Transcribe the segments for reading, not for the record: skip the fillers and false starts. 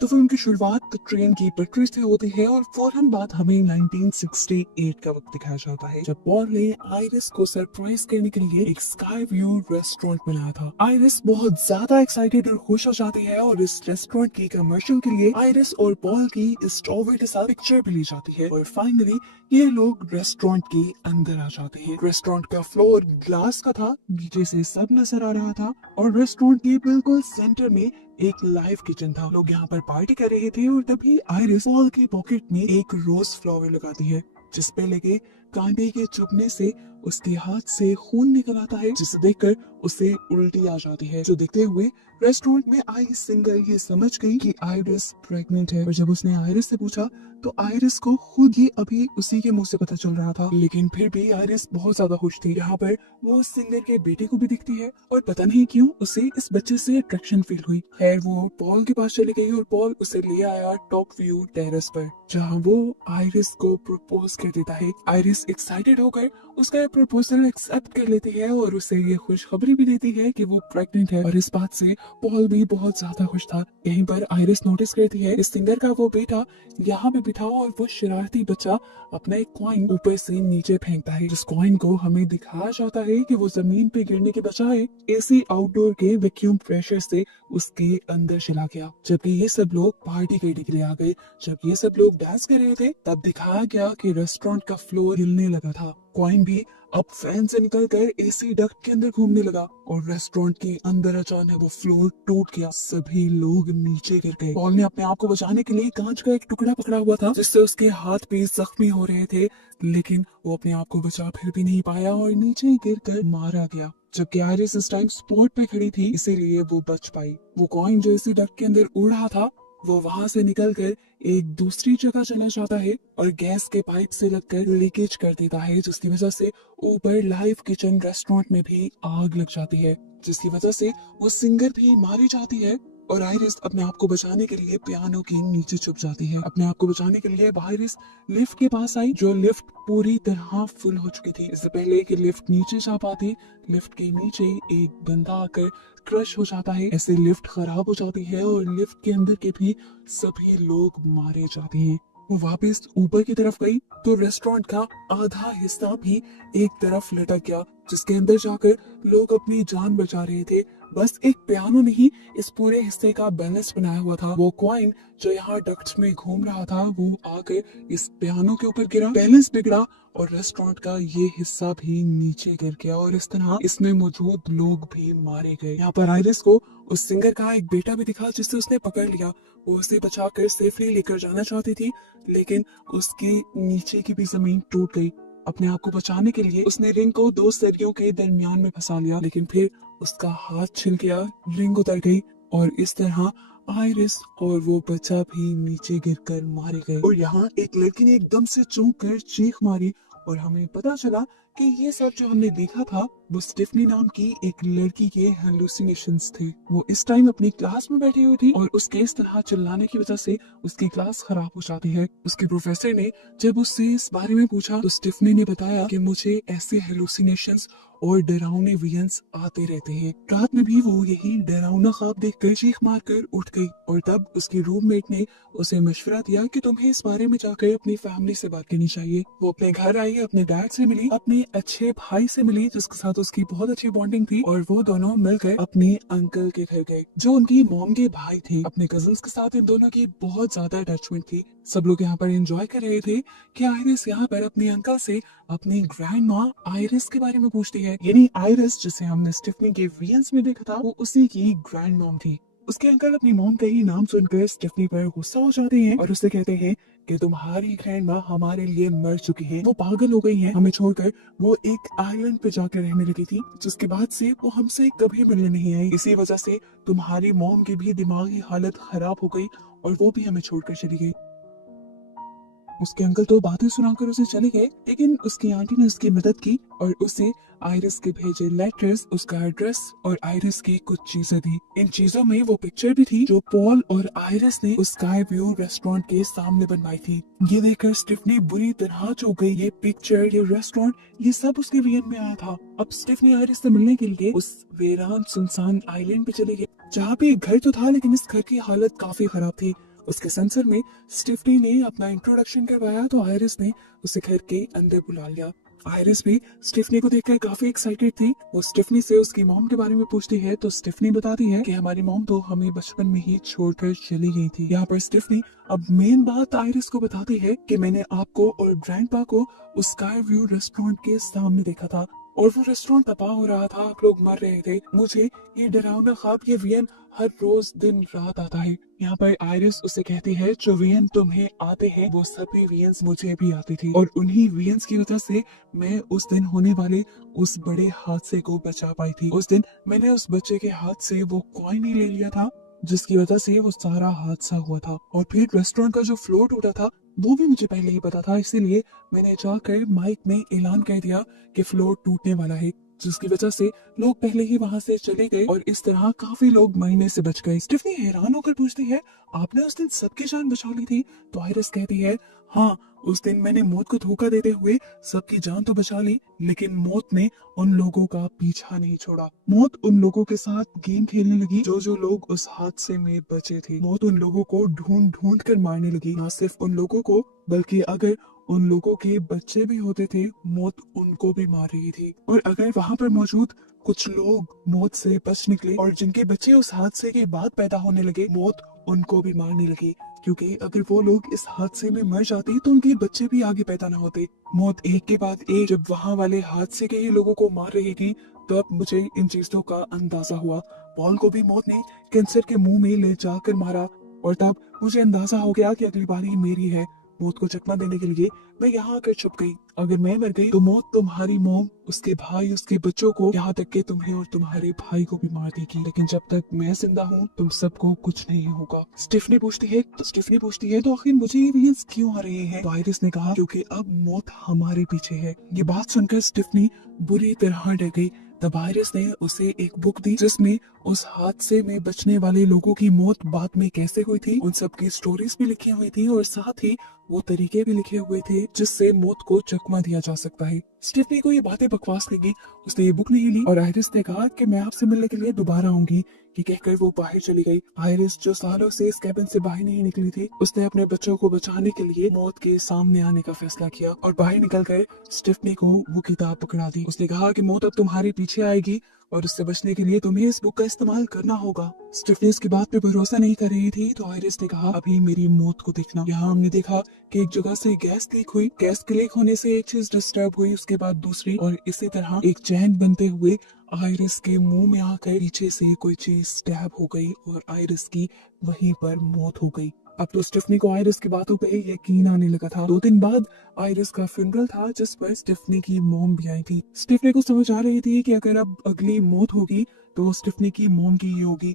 तो फिल्म की शुरुआत ट्रेन की पटरी से होती है और फौरन बाद हमें 1968 का वक्त दिखाया जाता है, जब पॉल ने आइरिस को सरप्राइज करने के लिए एक स्काई व्यू रेस्टोरेंट बनाया था। आइरिस बहुत ज्यादा एक्साइटेड और खुश हो जाती है और इस रेस्टोरेंट की कमर्शियल के लिए आइरिस और पॉल की इस टॉवर के साथ पिक्चर भी ली जाती है और फाइनली ये लोग रेस्टोरेंट के अंदर आ जाते हैं। रेस्टोरेंट का फ्लोर ग्लास का था, नीचे से सब नजर आ रहा था और रेस्टोरेंट के बिल्कुल सेंटर में एक लाइव किचन था। लोग यहाँ पर पार्टी कर रहे थे और तभी आइरिस पॉल की पॉकेट में एक रोज फ्लावर लगाती है, जिसपे लगे कांटे के चुभने से उसके हाथ से खून निकल आता है, जिसे देखकर उसे उल्टी आ जाती है। जो देखते हुए रेस्टोरेंट में आई सिंगर ये समझ गई कि आइरिस प्रेग्नेंट है और जब उसने आइरिस से पूछा तो आइरिस को खुद ही अभी उसी के मुंह से पता चल रहा था, लेकिन फिर भी आइरिस बहुत ज्यादा खुश थी। यहाँ पर वो सिंगर के बेटे को भी दिखती है और पता नहीं क्यों उसे इस बच्चे से अट्रैक्शन फील हुई। खैर वो पॉल के पास चली गई और पॉल उसे ले आया टॉप व्यू टेरेस पर, जहाँ वो आइरिस को प्रपोज कर देता है। आइरिस एक्साइटेड होकर उसका प्रपोजल एक्सेप्ट कर लेती है और उसे ये खुशखबरी भी देती है कि वो प्रेग्नेंट है और इस बात से पॉल भी बहुत ज्यादा खुश था। यहीं पर आइरिस नोटिस करती है इस सिंगर का वो बेटा यहाँ पे बिठा और वो शरारती बच्चा अपना एक कॉइन ऊपर से नीचे फेंकता है, जिस कॉइन को हमें दिखाया जाता है कि वो जमीन पे गिरने के बजाय एसी आउटडोर के वैक्यूम प्रेशर से उसके अंदर चला गया। जबकि ये सब लोग पार्टी करने के लिए आ गए, जब ये सब लोग डांस कर रहे थे तब दिखाया गया कि रेस्टोरेंट का फ्लोर हिलने लगा था। कॉइन भी अब फैन से निकलकर एसी डक्ट के अंदर घूमने लगा और रेस्टोरेंट के अंदर अचानक वो फ्लोर टूट गया। सभी लोग नीचे गिर गए। पॉल ने अपने आप को बचाने के लिए कांच का एक टुकड़ा पकड़ा हुआ था, जिससे उसके हाथ पे जख्मी हो रहे थे, लेकिन वो अपने आप को बचा फिर भी नहीं पाया और नीचे गिरकर मारा गया। जबकि आइरिस इस टाइम स्पॉट पे खड़ी थी, इसीलिए वो बच पाई। वो कॉइन जो इसी डक के अंदर उड़ रहा था वो वहां से निकलकर एक दूसरी जगह चला जाता है और गैस के पाइप से लगकर लीकेज कर देता है, जिसकी वजह से ऊपर लाइव किचन रेस्टोरेंट में भी आग लग जाती है, जिसकी वजह से वो सिंगर भी मारी जाती है। और आइरिस अपने आप को बचाने के लिए पियानो के नीचे छुप जाती है। अपने आप को बचाने के लिए आइरिस लिफ्ट के पास आई, जो लिफ्ट पूरी तरह फुल हो चुकी थी। इससे पहले कि लिफ्ट नीचे जा पाती, लिफ्ट के नीचे एक बंदा आकर क्रश हो जाता है। ऐसे लिफ्ट खराब हो जाती है और लिफ्ट के अंदर के भी सभी लोग मारे जाते हैं। वो वापस ऊपर की तरफ गई तो रेस्टोरेंट का आधा हिस्सा भी एक तरफ लटक गया, जिसके अंदर जाकर लोग अपनी जान बचा रहे थे। बस एक पियानो नहीं, इस पूरे हिस्से का बैलेंस बनाया हुआ था। वो कॉइन जो यहाँ डक्ट्स में घूम रहा था वो आकर इस पियानो के ऊपर गिरा, बैलेंस बिगड़ा और रेस्टोरेंट का ये हिस्सा भी नीचे गिर गया और इस तरह इसमें मौजूद लोग भी मारे गए। यहाँ पर आइरिस को उस सिंगर का एक बेटा भी दिखा, जिससे उसने पकड़ लिया। वो उसे बचाकर सेफली लेकर जाना चाहती थी, लेकिन उसकी नीचे की भी जमीन टूट गई। अपने आप को बचाने के लिए उसने रिंग को दो सरियों के दरमियान में फंसा लिया, लेकिन फिर उसका हाथ छिल गया, रिंग उतर गई और इस तरह आइरिस और वो बच्चा भी नीचे गिरकर मारे गए। और यहाँ एक लड़की ने एकदम से चौंक कर चीख मारी और हमें पता चला कि ये सब जो हमने देखा था वो स्टिफनी नाम की एक लड़की के हेलुसिनेशंस थे। वो इस टाइम अपनी क्लास में बैठी हुई थी और उसके इस तरह चिल्लाने की वजह से उसकी क्लास खराब हो जाती है। उसके प्रोफेसर ने जब उससे इस बारे में पूछा तो स्टिफनी ने बताया कि मुझे ऐसे हेलुसिनेशंस और डरावने विजन्स आते रहते हैं। रात में भी वो यही डरावना ख्वाब देखकर चीख मारकर उठ गई और तब उसकी रूममेट ने उसे मशवरा दिया कि तुम्हें इस बारे में जाकर अपनी फैमिली से बात करनी चाहिए। वो अपने घर आई, अपने डैड से मिली, अपने अच्छे भाई से मिली जिसके साथ उसकी बहुत अच्छी बॉन्डिंग थी और वो दोनों मिलकर अपने अंकल के घर गए जो उनकी मॉम के भाई थे। अपने कजिन्स के साथ इन दोनों की बहुत ज्यादा अटैचमेंट थी। सब लोग यहाँ पर एंजॉय कर रहे थे कि आइरिस यहाँ पर अपने अंकल से अपनी ग्रैंड माँ आइरिस के बारे में पूछती है। यानी आइरिस जिसे हमने स्टिफनी के वीएंस में देखा था वो उसी की ग्रैंड मॉम थी। उसके अंकल अपनी मॉम का ही नाम सुनकर स्टिफनी पर गुस्सा हो जाते हैं और उससे कहते हैं कि तुम्हारी ग्रैंड माँ हमारे लिए मर चुकी है, वो पागल हो गई है, हमें छोड़कर वो एक आइलैंड पे जाकर रहने लगी थी, जिसके बाद से वो हमसे कभी मिलने नहीं आई। इसी वजह से तुम्हारी मॉम की भी दिमागी हालत खराब हो गई और वो भी हमें छोड़कर चली गई। उसके अंकल तो बातें सुनाकर उसे चले गए, लेकिन उसकी आंटी ने उसकी मदद की और उसे आइरिस के भेजे लेटर्स, उसका एड्रेस और आइरिस की कुछ चीजें दी। इन चीजों में वो पिक्चर भी थी जो पॉल और आइरिस ने उस स्काई व्यू रेस्टोरेंट के सामने बनवाई थी। ये देखकर स्टिफनी बुरी तरह चौंक गई। ये पिक्चर, ये रेस्टोरेंट, ये सब उसके विजन में आया था। अब स्टिफनी आइरिस से मिलने के लिए उस वीरान सुनसान आइलैंड पे चले गए, जहाँ पे एक घर तो था लेकिन इस घर की हालत काफी खराब थी। उसके सेंसर में स्टिफनी ने अपना इंट्रोडक्शन करवाया तो आयरिस ने उसे घर के अंदर बुला लिया। आयरिस भी स्टिफनी को देखकर काफी एक्साइटेड थी। वो स्टिफनी से उसकी मॉम के बारे में पूछती है तो स्टिफनी बताती है कि हमारी मॉम तो हमें बचपन में ही छोड़कर चली गई थी। यहाँ पर स्टिफनी अब मेन बात आयरिस को बताती है कि मैंने आपको और ग्रैंडपा को उस स्काई व्यू रेस्टोरेंट के सामने देखा था और वो रेस्टोरेंट तबाह हो रहा था, आप लोग मर रहे थे। मुझे ये डरावना ख्वाब, ये वियन हर रोज दिन रात आता है। यहाँ पर आयरिस उसे कहती है जो वियन तुम्हें आते हैं वो सभी वियंस मुझे भी आती थी और उन्हीं वियंस की वजह से मैं उस दिन होने वाले उस बड़े हादसे को बचा पाई थी। उस दिन मैंने उस बच्चे के हाथ से वो कॉइन ही ले लिया था जिसकी वजह से वो सारा हादसा हुआ था। और फिर रेस्टोरेंट का जो फ्लोर टूटा था वो भी मुझे पहले ही पता था, इसीलिए मैंने जाकर माइक में ऐलान कर दिया कि फ्लोर टूटने वाला है, जिसकी वजह से लोग पहले ही वहां से चले गए और इस तरह काफी लोग मरने से बच गए। स्टिफनी हैरान होकर पूछती है आपने उस दिन सबकी जान बचा ली थी? तो आयरिस कहती है हाँ, उस दिन मैंने मौत को धोखा देते हुए सबकी जान तो बचा ली, लेकिन मौत ने उन लोगों का पीछा नहीं छोड़ा। मौत उन लोगों के साथ गेम खेलने लगी जो लोग उस हादसे में बचे थे। मौत उन लोगों को ढूंढ ढूंढ कर मारने लगी, न सिर्फ उन लोगों को बल्कि अगर उन लोगों के बच्चे भी होते थे मौत उनको भी मार रही थी। और अगर वहां पर मौजूद कुछ लोग मौत से बच निकले और जिनके बच्चे उस हादसे के बाद पैदा होने लगे, मौत उनको भी मारने लगी, क्योंकि अगर वो लोग इस हादसे में मर जाते तो उनके बच्चे भी आगे पैदा न होते। मौत एक के बाद एक जब वहां वाले हादसे के ही लोगों को मार रही थी तब मुझे इन चीजों का अंदाजा हुआ। पॉल को भी मौत ने कैंसर के मुंह में ले जाकर मारा और तब मुझे अंदाजा हो गया कि अगली बारी मेरी है। मौत को चकमा देने के लिए मैं यहाँ आकर छुप गई। अगर मैं मर गई तो मौत तुम्हारी मोम, उसके भाई, उसके बच्चों को, यहाँ तक कि तुम्हें और तुम्हारे भाई को भी मार देगी, लेकिन जब तक मैं जिंदा हूँ तुम सबको कुछ नहीं होगा। स्टिफनी पूछती है तो आखिर मुझे ये वियंस क्यों आ रहे हैं? तो आयरिस ने कहा क्योंकि अब मौत हमारे पीछे है। ये बात सुनकर स्टिफनी बुरी तरह डर गई। तब आयरिस ने उसे एक बुक दी जिसमें उस हादसे में बचने वाले लोगों की मौत बाद में कैसे हुई थी उन सब की स्टोरीज भी लिखी हुई थी और साथ ही वो तरीके भी लिखे हुए थे जिससे मौत को चकमा दिया जा सकता है। स्टिफनी को ये बातें बकवास लगी, उसने ये बुक नहीं ली और आयरिस ने कहा कि मैं आपसे मिलने के लिए दोबारा आऊंगी। कि कहकर वो बाहर चली गई। आयरिस जो सालों से इस कैबिन से बाहर नहीं निकली थी, उसने अपने बच्चों को बचाने के लिए मौत के सामने आने का फैसला किया और बाहर निकल कर स्टिफनी को वो किताब पकड़ा दी। उसने कहा कि मौत अब तुम्हारे पीछे आएगी और उससे बचने के लिए तुम्हें इस बुक का इस्तेमाल करना होगा। स्टिफनी इसकी बात पे भरोसा नहीं कर रही थी तो आयरिस ने कहा अभी मेरी मौत को देखना। यहाँ हमने देखा कि एक जगह से गैस लीक हुई, गैस के लीक होने से एक चीज डिस्टर्ब हुई, उसके बाद दूसरी, और इसी तरह एक चैन बनते हुए आयरिस के मुंह में आकर पीछे से कोई चीज स्टैब हो गई और आयरिस की वहीं पर मौत हो गई। अब तो स्टिफनी को आयरिस की बातों पे यकीन आने लगा था। 2 दिन बाद आयरिस का फ्यूनरल था जिस पर स्टिफनी की मॉम भी आई थी। स्टिफनी को समझ आ रही थी कि अगर अब अगली मौत होगी तो स्टिफनी की मॉम की ही होगी।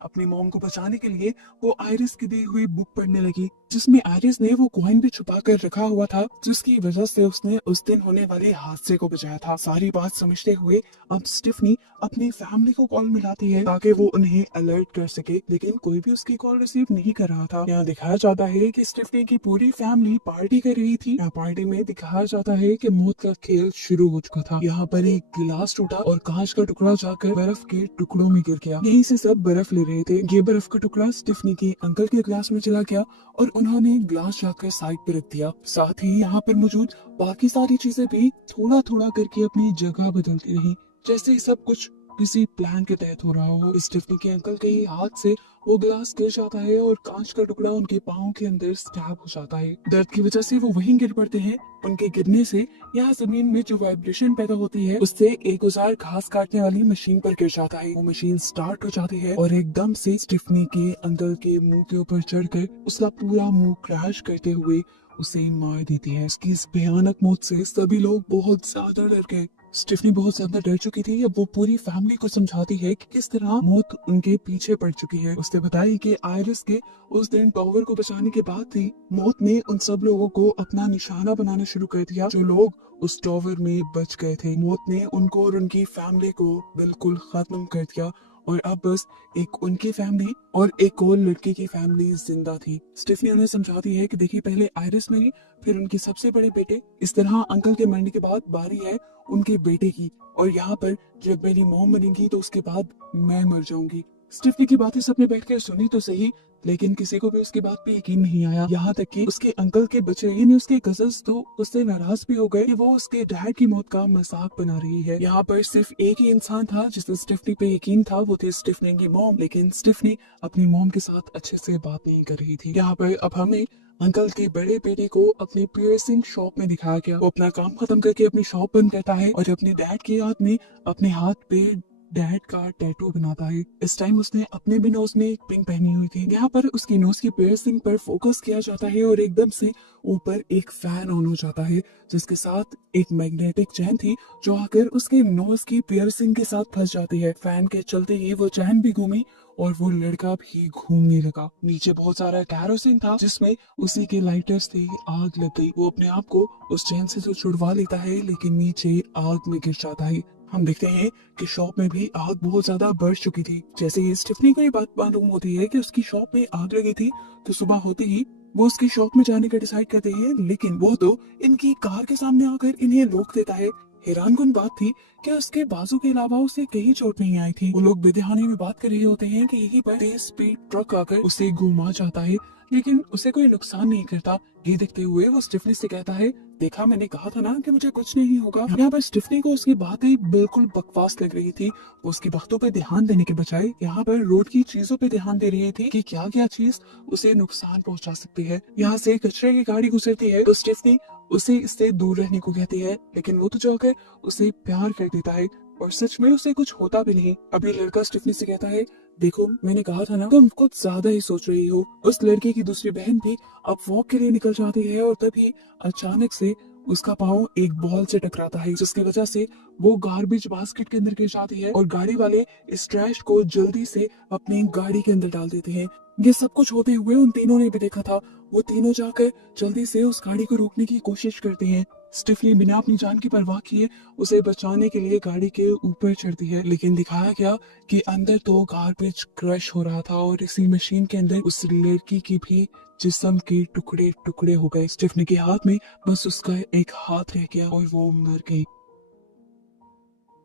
अपनी मॉम को बचाने के लिए वो आयरिस की दी हुई बुक पढ़ने लगी जिसमें आयरिस ने वो कॉइन भी छुपा कर रखा हुआ था जिसकी वजह से उसने उस दिन होने वाले हादसे को बचाया था। सारी बात समझते हुए अब स्टिफनी अपनी फैमिली को कॉल मिलाती है ताकि वो उन्हें अलर्ट कर सके, लेकिन कोई भी उसकी कॉल रिसीव नहीं कर रहा था। यहाँ दिखाया जाता है कि स्टिफनी की पूरी फैमिली पार्टी कर रही थी। यहाँ पार्टी में दिखाया जाता है कि मौत का खेल शुरू हो चुका था। यहाँ पर एक गिलास टूटा और कांच का टुकड़ा जाकर बर्फ के टुकड़ों में गिर गया। यहीं से सब बर्फ ले रहे थे। ये बर्फ का टुकड़ा स्टिफनी के अंकल के ग्लास में चला गया और उन्होंने ग्लास जाकर साइड पे रख दिया। साथ ही यहाँ पर मौजूद बाकी सारी चीजें भी थोड़ा थोड़ा करके अपनी जगह बदलती रही, जैसे सब कुछ किसी प्लान के तहत हो रहा हो। स्टिफनी के अंकल के ही हाथ से वो ग्लास गिर जाता है और कांच का टुकड़ा उनके पाँव के अंदर स्टैब हो जाता है। दर्द की वजह से वो वहीं गिर पड़ते हैं। उनके गिरने से यहाँ जमीन में जो वाइब्रेशन पैदा होती है उससे एक औजार घास काटने वाली मशीन पर गिर जाता है। वो मशीन स्टार्ट हो जाती है और एकदम से स्टिफनी के अंकल के मुंह के ऊपर चढ़कर उसका पूरा मुंह क्रैश करते हुए उसे मार देती है। उसकी इस भयानक मौत से सभी लोग बहुत ज्यादा डर गए। स्टिफनी बहुत ज्यादा डर चुकी थी। अब वो पूरी फैमिली को समझाती है कि किस तरह मौत उनके पीछे पड़ चुकी है। उसने बताया कि आयरिस के उस दिन टॉवर को बचाने के बाद थी मौत ने उन सब लोगों को अपना निशाना बनाना शुरू कर दिया जो लोग उस टॉवर में बच गए थे। मौत ने उनको और उनकी फैमिली को बिल्कुल खत्म कर दिया और अब बस एक उनकी फैमिली और एक और लड़की की फैमिली जिंदा थी। स्टिफनी उन्हें समझाती है कि देखिए पहले आयरिस मरी, फिर उनके सबसे बड़े बेटे, इस तरह अंकल के मरने के बाद बारी है उनके बेटे की, और यहाँ पर जब मेरी मॉम मरेंगी तो उसके बाद मैं मर जाऊंगी। स्टीफनी की बातें सबने बैठकर सुनी तो सही, लेकिन किसी को भी उसकी बात पे यकीन नहीं आया। यहाँ तक कि उसके अंकल के बच्चे यानी उसके कजन्स तो उससे नाराज भी हो गए कि वो उसके डैड की मौत का मजाक बना रही है। यहाँ पर सिर्फ एक ही इंसान था जिसने स्टीफनी पे यकीन था, वो थी स्टीफनी की मॉम। लेकिन स्टीफनी अपनी मॉम के साथ अच्छे से बात नहीं कर रही थी। यहाँ पर अब हमें अंकल के बड़े बेटे को अपनी पियर्सिंग शॉप में दिखाया गया। वो अपना काम खत्म करके अपनी शॉप बंद करता है और अपने डैड की याद में अपने हाथ पे डैड का टैटू बनाता है। इस टाइम उसने अपने भी नोज में एक पिन पहनी हुई थी। यहाँ पर उसकी नोज की पियर्सिंग पर फोकस किया जाता है और एकदम से ऊपर एक फैन ऑन हो जाता है, जिसके साथ एक मैग्नेटिक चैन थी जो आकर उसके नोज की पियर्सिंग के साथ फंस जाती है। फैन के चलते ही वो चैन भी घूमी और वो लड़का भी घूमने लगा। नीचे बहुत सारा कैरोसिन था जिसमें उसी के लाइटर्स से आग लग गई। वो अपने आप को उस चैन से तो छुड़वा लेता है, लेकिन नीचे आग में गिर जाता है। हम देखते हैं कि शॉप में भी आग बहुत ज्यादा बढ़ चुकी थी। जैसे ही स्टीफनी को ये बात मालूम होती है कि उसकी शॉप में आग लगी थी, तो सुबह होते ही वो उसकी शॉप में जाने का डिसाइड करते हैं, लेकिन वो तो इनकी कार के सामने आकर इन्हें रोक देता है। हैरानकुन बात थी कि उसके बाजू के अलावा उसे कहीं चोट नहीं आई थी। वो लोग बेदहानी में बात कर रहे होते हैं कि यहीं पर तेज स्पीड ट्रक आकर उसे घुमा जाता है, लेकिन उसे कोई नुकसान नहीं करता। ये देखते हुए वो स्टीफनी से कहता है, देखा मैंने कहा था ना कि मुझे कुछ नहीं होगा। यहाँ पर स्टीफनी को उसकी बातें बिल्कुल बकवास लग रही थी। वो उसकी बातों पे ध्यान देने के बजाय यहाँ पर रोड की चीजों पे ध्यान दे रही थी कि क्या क्या चीज उसे नुकसान पहुंचा सकती है। यहाँ से कचरे की गाड़ी गुजरती है तो स्टीफनी उसे इससे दूर रहने को कहती है, लेकिन वो तो जाकर उसे प्यार कर देता है और सच में उसे कुछ होता भी नहीं। अभी लड़का स्टीफनी से कहता है, देखो मैंने कहा था ना तुम कुछ ज्यादा ही सोच रही हो। उस लड़के की दूसरी बहन भी अब वॉक के लिए निकल जाती है और तभी अचानक से उसका पाँव एक बॉल से टकराता है, जिसकी वजह से वो गार्बेज बास्केट के अंदर गिर जाती है और गाड़ी वाले इस ट्रैश को जल्दी से अपनी गाड़ी के अंदर डाल देते हैं। ये सब कुछ होते हुए उन तीनों ने भी देखा था। वो तीनों जाकर जल्दी से उस गाड़ी को रोकने की कोशिश करते हैं। स्टीफनी बिना अपनी जान की परवाह किए उसे बचाने के लिए गाड़ी के ऊपर चढ़ती है, लेकिन दिखाया गया कि अंदर तो गार्बेज क्रश हो रहा था और इसी मशीन के अंदर उस लड़की की भी जिस्म के टुकड़े टुकड़े हो गए। स्टीफनी के हाथ में बस उसका एक हाथ रह गया और वो मर गई।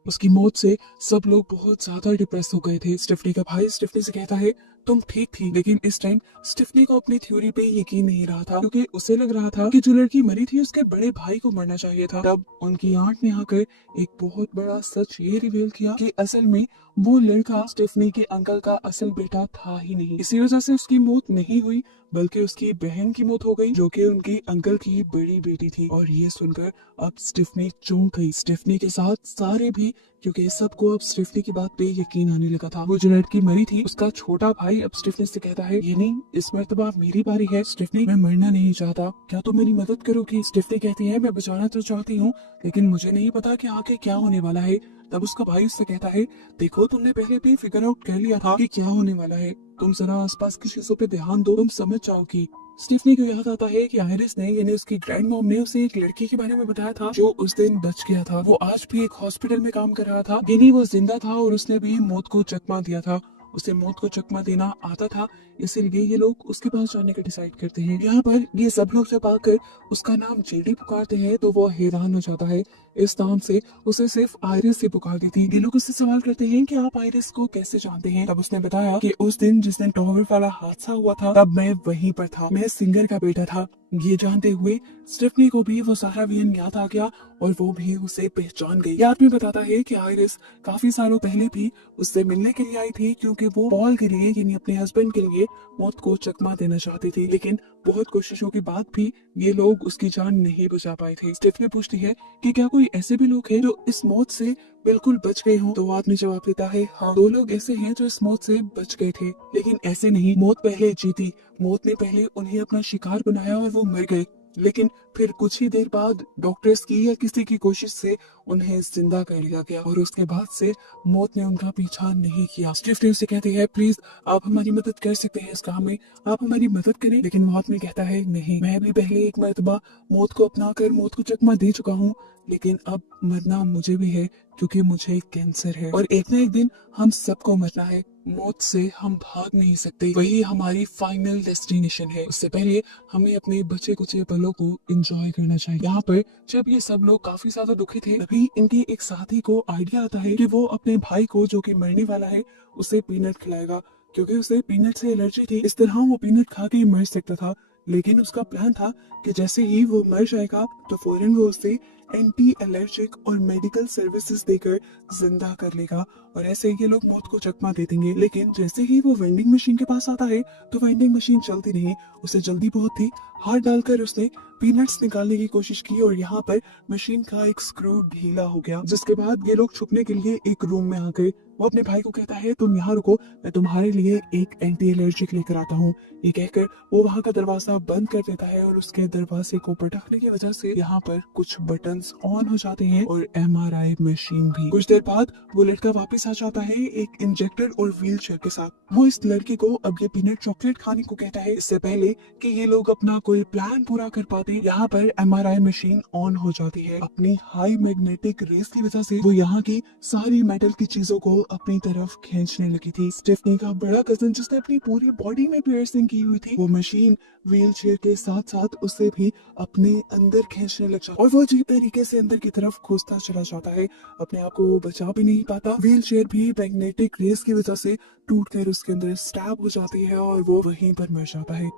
उसकी मौत से सब लोग बहुत ज्यादा डिप्रेस हो गए थे। स्टीफनी का भाई स्टीफनी से कहता है, तुम ठीक थी। लेकिन इस टाइम स्टीफनी को अपनी थ्योरी पे यकीन नहीं रहा था, क्योंकि उसे लग रहा था कि जो लड़की मरी थी उसके बड़े भाई को मरना चाहिए था। तब उनकी आंट ने आकर एक बहुत बड़ा सच ये रिवील किया कि असल में वो लड़का स्टीफनी के अंकल का असल बेटा था ही नहीं। इसी वजह से उसकी मौत नहीं हुई, बल्कि उसकी बहन की मौत हो गई, जो कि उनकी अंकल की बड़ी बेटी थी। और ये सुनकर अब स्टीफनी चौंक गई। स्टीफनी के साथ सारे भी, क्योंकि सबको अब स्टीफनी की बात पे यकीन आने लगा था। वो जो लड़की मरी थी उसका छोटा भाई अब स्टीफनी से कहता है, ये नहीं, इस मर्तबा मेरी बारी है। स्टीफनी, मैं मरना नहीं चाहता, क्या तुम मेरी मदद करोगी? स्टीफनी कहती है, मैं बचाना तो चाहती हूँ, लेकिन मुझे नहीं पता कि आगे क्या होने वाला है। तब उसका भाई उससे कहता है, देखो तुमने पहले भी फिगर आउट कर लिया था कि क्या होने वाला है। तुम जरा आसपास की चीजों पे ध्यान दो, तुम समझ जाओगी। स्टीफनी को याद आता है कि आयरिस ने यानी उसकी ग्रैंड मॉम ने उसे एक लड़की के बारे में बताया था जो उस दिन बच गया था। वो आज भी एक हॉस्पिटल में काम कर रहा था, यानी वो जिंदा था और उसने भी मौत को चकमा दिया था। उसे मौत को चकमा देना आता था, इसीलिए ये लोग उसके पास जाने का डिसाइड करते हैं। यहाँ पर ये सब लोग जब आकर उसका नाम जेडी पुकारते हैं तो वो हैरान हो जाता है। इस नाम से उसे सिर्फ आयरिस से पुकारती थी। ये लोग उससे सवाल करते हैं कि आप आयरिस को कैसे जानते हैं। तब उसने बताया कि उस दिन जिस दिन टॉवर वाला हादसा हुआ था तब मैं वहीं पर था, मैं सिंगर का बेटा था। ये जानते हुए स्टीफनी को भी वो सारा वियन याद आ गया और वो भी उसे पहचान गई। ये आदमी बताता है कि आयरिस काफी सालों पहले भी उससे मिलने के लिए आई थी, क्योंकि वो पॉल के लिए यानी अपने हस्बैंड के लिए मौत को चकमा देना चाहती थी, लेकिन बहुत कोशिशों के बाद भी ये लोग उसकी जान नहीं बचा पाए थे। स्टीफनी पूछती है कि क्या कोई ऐसे भी लोग हैं जो इस मौत से बिल्कुल बच गए हों। तो वो आदमी जवाब देता है, हाँ, 2 लोग ऐसे हैं जो इस मौत से बच गए थे, लेकिन ऐसे नहीं। मौत पहले जीती, मौत ने पहले उन्हें अपना शिकार बनाया और वो मर गए, लेकिन फिर कुछ ही देर बाद डॉक्टर्स की या किसी की कोशिश से उन्हें जिंदा कर लिया गया और उसके बाद से मौत ने उनका पीछा नहीं किया। स्टीफनी उसे कहती है, प्लीज आप हमारी मदद कर सकते हैं इस काम में, आप हमारी मदद करें। लेकिन मौत में कहता है, नहीं, मैं भी पहले एक मर्तबा मौत को अपना कर मौत को चकमा दे चुका हूँ, लेकिन अब मरना मुझे भी है, क्योंकि मुझे कैंसर है और एक ना एक दिन हम सबको मरना है। मौत से हम भाग नहीं सकते, वही हमारी फाइनल डेस्टिनेशन है। उससे पहले हमें अपने बचे कुचे पलों को एंजॉय करना चाहिए। यहाँ पर जब ये सब लोग काफी ज्यादा दुखी थे, तभी इनके एक साथी को आइडिया आता है कि वो अपने भाई को जो कि मरने वाला है उसे पीनट खिलाएगा, क्योंकि उसे पीनट से एलर्जी थी। इस तरह वो पीनट खा के ही मर सकता था। लेकिन उसका प्लान था कि जैसे ही वो मर जाएगा तो फौरन वो उसे एंटी एलर्जिक और मेडिकल सर्विसेज देकर जिंदा कर लेगा, और ऐसे ये लोग मौत को चकमा दे देंगे। लेकिन जैसे ही वो वेंडिंग मशीन के पास आता है तो वेंडिंग मशीन चलती नहीं। उसे जल्दी बहुत थी, हाथ डालकर उसने पीनट्स निकालने की कोशिश की और यहाँ पर मशीन का एक स्क्रू ढीला हो गया, जिसके बाद ये लोग छुपने के लिए एक रूम में आ गए। वो अपने भाई को कहता है तुम यहाँ रुको, मैं तुम्हारे लिए एक एंटी एलर्जिक लेकर आता हूँ। ये कहकर वो वहाँ का दरवाजा बंद कर देता है और उसके दरवाजे को पटकने की वजह से यहाँ पर कुछ बटन्स ऑन हो जाते हैं और एमआरआई मशीन भी। कुछ देर बाद वो लड़का वापस आ जाता है एक इंजेक्टर और व्हील चेयर के साथ। वो इस लड़के को अब ये पीनट चॉकलेट खाने को कहता है, इससे पहले कि ये लोग अपना कोई प्लान पूरा कर पाते। यहाँ पर एमआरआई मशीन ऑन हो जाती है। अपनी हाई मैग्नेटिक रेस की वजह से वो यहाँ की सारी मेटल की चीजों को अपनी तरफ खींचने लगी थी। स्टेफनी का बड़ा कजन जिसने अपनी पूरी बॉडी में पियर्सिंग की हुई थी, वो मशीन व्हील चेयर के साथ साथ उसे भी अपने अंदर खींचने लग जाता और वो अजीब तरीके से अंदर की तरफ घुसता चला जाता है। अपने आप को वो बचा भी नहीं पाता। व्हील चेयर भी मैग्नेटिक रेस की वजह से टूटकर उसके अंदर स्टैब हो जाती है और वो वहीं पर मर जाता है।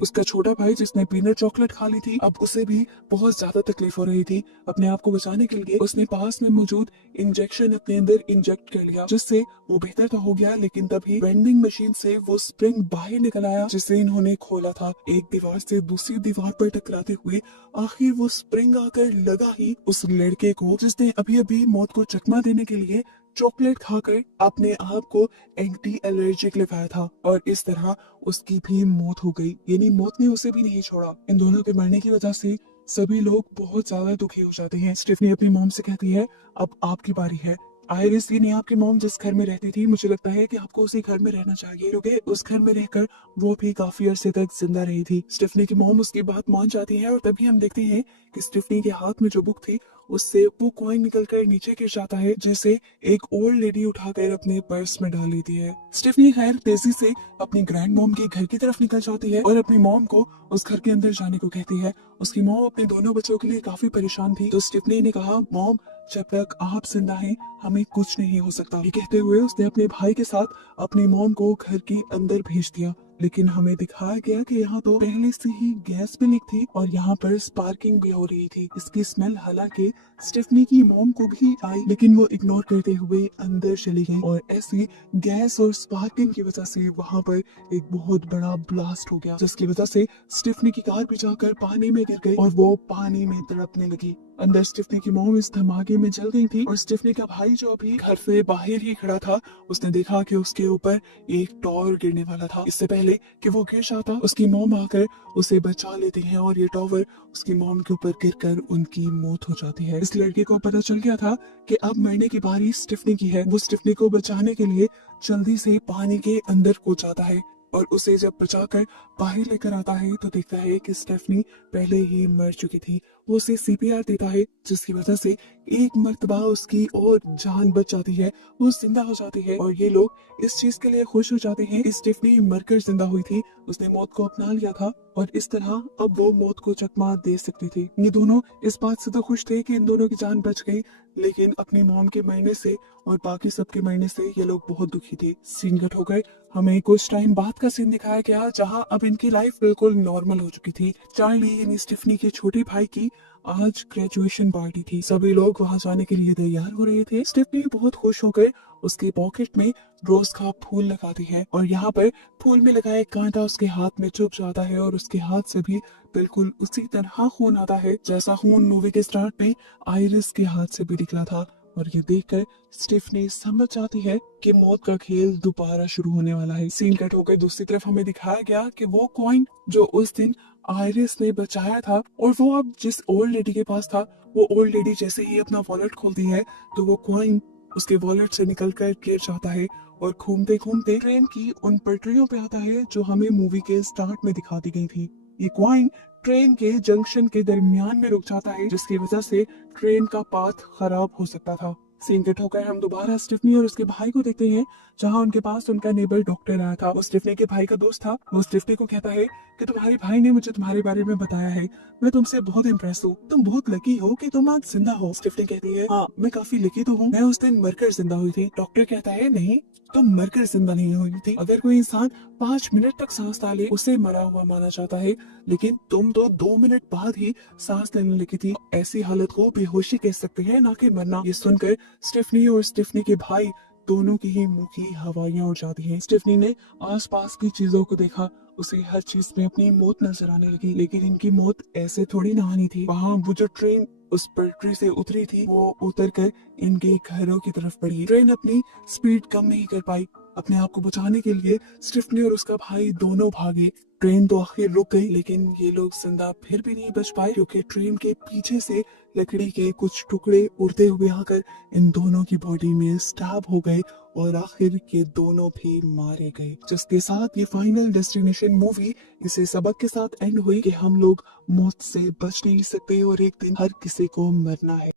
उसका छोटा भाई जिसने पीनट चॉकलेट खा ली थी, अब उसे भी बहुत ज्यादा तकलीफ हो रही थी। अपने आप को बचाने के लिए उसने पास में मौजूद इंजेक्शन अपने अंदर इंजेक्ट कर लिया, जिससे वो बेहतर तो हो गया। लेकिन तभी वेंडिंग मशीन से वो स्प्रिंग बाहर निकल आया जिसे इन्होंने खोला था। एक दीवार से दूसरी दीवार पर टकराते हुए आखिर वो स्प्रिंग आकर लगा ही उस लड़के को, जिसने अभी अभी मौत को चकमा देने के लिए चॉकलेट खाकर अपने आप को एंटी एलर्जिक लगाया था, और इस तरह उसकी भी मौत हो गई। यानी मौत ने उसे भी नहीं छोड़ा। इन दोनों के मरने की वजह से सभी लोग बहुत ज्यादा दुखी हो जाते हैं। स्टेफनी अपनी मॉम से कहती है अब आपकी बारी है। आयरिस, ये नहीं आपकी मॉम जिस घर में रहती थी, मुझे लगता है कि आपको उसी घर में रहना चाहिए, क्योंकि उस घर में रहकर वो भी काफी अरसे तक जिंदा रही थी। स्टेफनी की मॉम उसकी बात मान जाती है और तभी हम देखते हैं कि स्टेफनी के हाथ में जो बुक थी उससे वो कॉइन निकलकर नीचे गिर जाता है, जिसे एक ओल्ड लेडी उठाकर अपने पर्स में डाल लेती है। स्टेफनी खैर तेजी से अपनी ग्रैंड मॉम के घर की तरफ निकल जाती है और अपनी मॉम को उस घर के अंदर जाने को कहती है। उसकी मॉम अपने दोनों बच्चों के लिए काफी परेशान थी, तो स्टेफनी ने कहा मॉम जब तक आप जिंदा हैं हमें कुछ नहीं हो सकता। ये कहते हुए उसने अपने भाई के साथ अपनी मॉम को घर के अंदर भेज दिया। लेकिन हमें दिखाया गया कि यहाँ तो पहले से ही गैस भी लीक थी और यहाँ पर स्पार्किंग भी हो रही थी। इसकी स्मेल हालांकि स्टेफनी की मॉम को भी आई, लेकिन वो इग्नोर करते हुए अंदर चली गई और ऐसी गैस और स्पार्किंग की वजह से वहाँ पर एक बहुत बड़ा ब्लास्ट हो गया, जिसकी वजह से स्टेफनी की कार भी जाकर पानी में गिर गई और वो पानी में तड़पने लगी। अंदर स्टेफनी की मॉम इस धमाके में जल गई थी और स्टेफनी का भाई जो अभी घर से बाहर ही खड़ा था, उसने देखा कि उसके ऊपर एक टॉवर गिरने वाला था। इससे पहले कि वो गिर जाता, उसकी मॉम आकर उसे बचा लेती है और ये टॉवर उसकी मॉम के ऊपर गिरकर उनकी मौत हो जाती है। इस लड़के को पता चल गया था कि अब मरने की बारी स्टेफनी की है। वो स्टेफनी को बचाने के लिए जल्दी से पानी के अंदर कूद जाता है और उसे जब बचाकर बाहर लेकर आता है तो देखता है कि स्टेफनी पहले ही मर चुकी थी। वो उसे सीपीआर देता है, जिसकी वजह से एक मर्तबा उसकी और जान बच जाती है, वो जिंदा हो जाती है। और ये लोग इस चीज के लिए खुश हो जाते हैं कि स्टेफनी मरकर जिंदा हुई थी, उसने मौत को अपना लिया था और इस तरह अब वो मौत को चकमा दे सकती थी। ये दोनों इस बात से तो खुश थे कि इन दोनों की जान बच गई, लेकिन अपनी मॉम के मरने से और बाकी सबके मरने से ये लोग बहुत दुखी थे। सीन कट हो गए, हमें कुछ टाइम बाद का सीन दिखाया गया जहाँ अब इनकी लाइफ बिल्कुल नॉर्मल हो चुकी थी। चार्ली यानी स्टेफनी के छोटे भाई की आज ग्रेजुएशन पार्टी थी। सभी लोग वहां जाने के लिए तैयार हो रहे थे। स्टेफनी बहुत खुश होकर उसके पॉकेट में रोज का फूल लगाती है और यहाँ पर फूल में लगाए कांटा उसके हाथ में चुभ जाता है और उसके हाथ से भी बिल्कुल उसी तरह खून आता है जैसा खून मूवी के स्टार्ट में आयरिस के हाथ से भी निकला था। और ये देखकर स्टेफनी समझ जाती है कि मौत का खेल दोबारा शुरू होने वाला है। सीन कट होकर दूसरी तरफ हमें दिखाया गया कि वो कॉइन जो उस दिन आयरिस ने बचाया था और वो अब जिस ओल्ड लेडी के पास था, वो ओल्ड लेडी जैसे ही अपना वॉलेट खोलती है तो वो कॉइन उसके वॉलेट से निकलकर गिर जाता है और घूमते घूमते ट्रेन की उन पटरियों पे आता है जो हमें मूवी के स्टार्ट में दिखा दी गई थी। ये कॉइन ट्रेन के जंक्शन के दरमियान में रुक जाता है, जिसकी वजह से ट्रेन का पाथ खराब हो सकता था। सीन कट होकर हम दोबारा स्टिफनी और उसके भाई को देखते हैं, जहां उनके पास उनका नेबर डॉक्टर आया था। वो स्टिफनी के भाई का दोस्त था। वो स्टिफनी को कहता है कि तुम्हारे भाई ने मुझे तुम्हारे बारे में बताया है, मैं तुमसे बहुत इम्प्रेस हूँ, तुम बहुत लकी हो कि तुम आज जिंदा हो। स्टिफनी कहती है हाँ मैं काफी लकी तो हूँ, मैं उस दिन मरकर जिंदा हुई थी। डॉक्टर कहता है नहीं, तुम मरकर जिंदा नहीं हुई थी। अगर कोई इंसान 5 मिनट तक सांस डाले उसे मरा हुआ माना जाता है, लेकिन तुम तो 2 मिनट बाद ही सांस लेने लगी थी। ऐसी हालत को बेहोशी कह सकते हैं, ना कि मरना। ये सुनकर स्टिफनी और स्टिफनी के भाई दोनों की ही मुंह की हवाइयां उड़ जाती हैं। स्टिफनी ने आसपास की चीजों को देखा, उसे हर चीज में अपनी मौत नजर आने लगी, लेकिन इनकी मौत ऐसे थोड़ी ना आनी थी। वहाँ वो जो ट्रेन उस पटरी से उतरी थी, वो उतर कर इनके घरों की तरफ बढ़ी। ट्रेन अपनी स्पीड कम नहीं कर पाई। अपने आप को बचाने के लिए स्टिफनी और उसका भाई दोनों भागे। ट्रेन तो आखिर रुक गई, लेकिन ये लोग जिंदा फिर भी नहीं बच पाए, क्योंकि ट्रेन के पीछे से लकड़ी के कुछ टुकड़े उड़ते हुए आकर इन दोनों की बॉडी में स्टैब हो गए और आखिर ये दोनों भी मारे गए। जिसके साथ ये फाइनल डेस्टिनेशन मूवी इसे सबक के साथ एंड हुई कि हम लोग मौत से बच नहीं सकते और एक दिन हर किसी को मरना है।